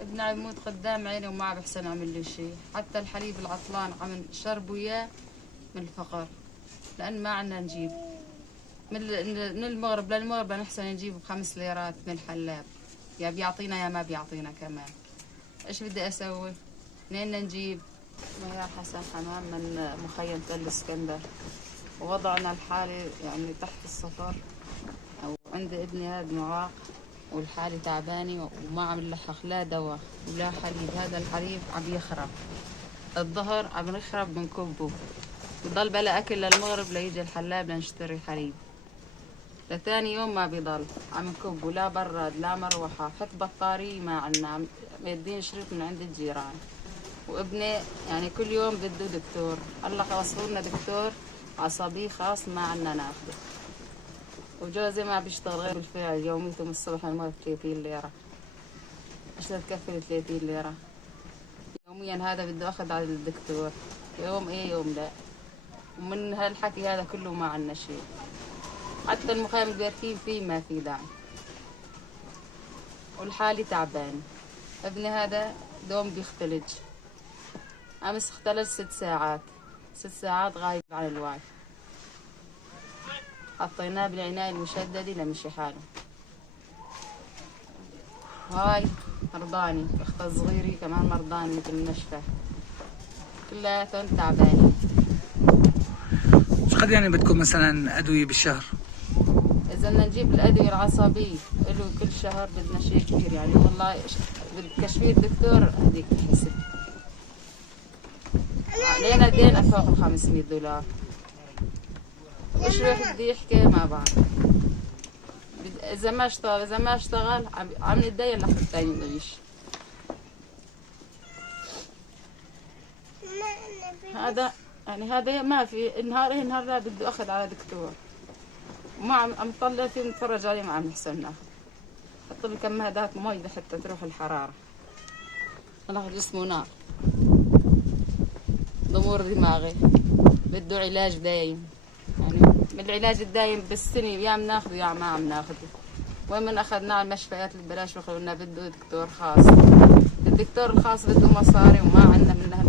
ابن عمود قدام عيني وما بحسن اعمل له شيء، حتى الحليب العطلان عم شربوا اياه من الفقر، لان ما عنا نجيب من المغرب للمغرب نحسن نجيب ب5 ليرات من الحلاب، يا بيعطينا يا ما بيعطينا كمان. ايش بدي اسوي؟ منين نجيب؟ ميار حسن حمام من مخيم تل الاسكندر، ووضعنا الحالي يعني تحت الصفر، وعند ابني هذا معاق والحالي تعباني وما عم نلحق لا دواء ولا حليب. هذا الحليب عم يخرب، الظهر عم نخرب من كبه، بضل بلا اكل للمغرب ليجي الحلاب لنشتري حليب، لثاني يوم ما بيضل عم نكبه، لا براد لا مروحة، حتى بطارية ما عنا، مدين شريط من عند الجيران. وابني يعني كل يوم بده دكتور، هلا وصلوا لنا دكتور عصبي خاص ما عنا ناخده، وجوزي ما بيشتغل غير بالفعل يوميته من الصبح للمغرب 30 ليرة. ايش تكفي 30 ليرة يوميا؟ هذا بده اخذ على الدكتور يوم ايه يوم لا، ومن هالحكي هذا كله ما عنا شيء، حتى المخيم اللي باركين فيه ما في دعم، والحالي تعبان. ابني هذا دوم بيختلج، امس اختلج 6 ساعات، 6 ساعات غايب عن الوعي، حطيناه بالعناية المشددة لمشي حاله. هاي مرضاني، اختي صغيري كمان مرضاني بالمشفى، كلياتهم تعبانين. شو قد يعني بدكم مثلا ادويه بالشهر؟ اذا بدنا نجيب الادوية العصبية له كل شهر بدنا شيء كثير، يعني والله كشفية الدكتور هذيك الحسب علينا دين فوق 500 دولار. وش الواحد بده يحكي ما بعرف، اذا ما اشتغل عم نتدين لحتى نعيش. هذا يعني هذا ما في النهار ايه النهار لا بده اخذ على دكتور، وما عم طلع فيه نتفرج عليه، ما عم نحسن ناخذ، حط لي كمادات مي حتى تروح الحرارة، انا جسمه نار، ضمور دماغي بده علاج دايم، يعني من العلاج الدايم بالسنة يا عم ناخده يا ما عم ناخده. وين من اخذناه على المشفيات اللي ببلاش وقالوا لنا بده دكتور خاص، الدكتور الخاص بده مصاري وما عندنا منها